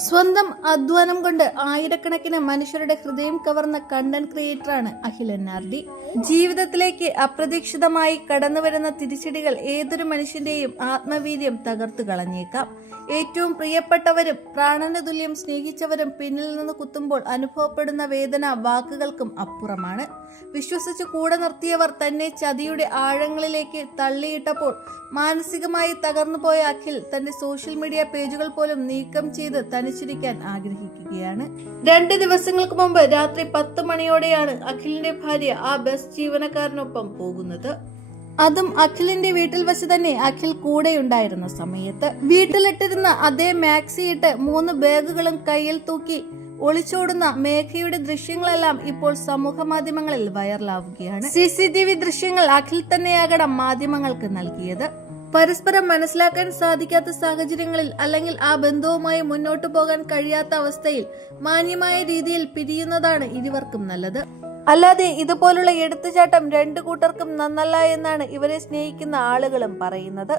സ്വന്തം അധ്വാനം കൊണ്ട് ആയിരക്കണക്കിന് മനുഷ്യരുടെ ഹൃദയം കവർന്ന കണ്ടന്റ് ക്രിയേറ്ററാണ് അഖിൽ NRD. ജീവിതത്തിലേക്ക് അപ്രതീക്ഷിതമായി കടന്നുവരുന്ന തിരിച്ചടികൾ ഏതൊരു മനുഷ്യന്റെയും ആത്മവീര്യം തകർത്തു കളഞ്ഞേക്കാം. ഏറ്റവും പ്രിയപ്പെട്ടവരും പ്രാണന തുല്യം സ്നേഹിച്ചവരും പിന്നിൽ നിന്ന് കുത്തുമ്പോൾ അനുഭവപ്പെടുന്ന വേദന വാക്കുകൾക്കും അപ്പുറമാണ്. വിശ്വസിച്ച് കൂടെ നിർത്തിയവർ തന്നെ ചതിയുടെ ആഴങ്ങളിലേക്ക് തള്ളിയിട്ടപ്പോൾ മാനസികമായി തകർന്നുപോയ അഖിൽ തന്റെ സോഷ്യൽ മീഡിയ പേജുകൾ പോലും നീക്കം ചെയ്ത് തനിച്ചിരിക്കാൻ ആഗ്രഹിക്കുകയാണ്. 2 ദിവസങ്ങൾക്ക് മുമ്പ് രാത്രി 10 മണിയോടെയാണ് അഖിലിന്റെ ഭാര്യ ആ ബസ് ജീവനക്കാരനൊപ്പം പോകുന്നത്. അതും അഖിലിന്റെ വീട്ടിൽ വെച്ച് തന്നെ അഖിൽ കൂടെയുണ്ടായിരുന്ന സമയത്ത്. വീട്ടിലിട്ടിരുന്ന അതേ മാക്സി ഇട്ട് 3 ബാഗുകളും കയ്യിൽ തൂക്കി ഒളിച്ചോടുന്ന മേഘയുടെ ദൃശ്യങ്ങളെല്ലാം ഇപ്പോൾ സമൂഹ മാധ്യമങ്ങളിൽ വൈറലാവുകയാണ്. CCTV ദൃശ്യങ്ങൾ അഖിൽ തന്നെയാകണം മാധ്യമങ്ങൾക്ക് നൽകിയത്. പരസ്പരം മനസ്സിലാക്കാൻ സാധിക്കാത്ത സാഹചര്യങ്ങളിൽ അല്ലെങ്കിൽ ആ ബന്ധവുമായി മുന്നോട്ടു പോകാൻ കഴിയാത്ത അവസ്ഥയിൽ മാന്യമായ രീതിയിൽ പിരിയുന്നതാണ് ഇരുവർക്കും നല്ലത്. അല്ലാതെ ഇതുപോലുള്ള എടുത്തുചാട്ടം 2 കൂട്ടർക്കും നന്നല്ല എന്നാണ് ഇവരെ സ്നേഹിക്കുന്ന ആളുകളും പറയുന്നത്.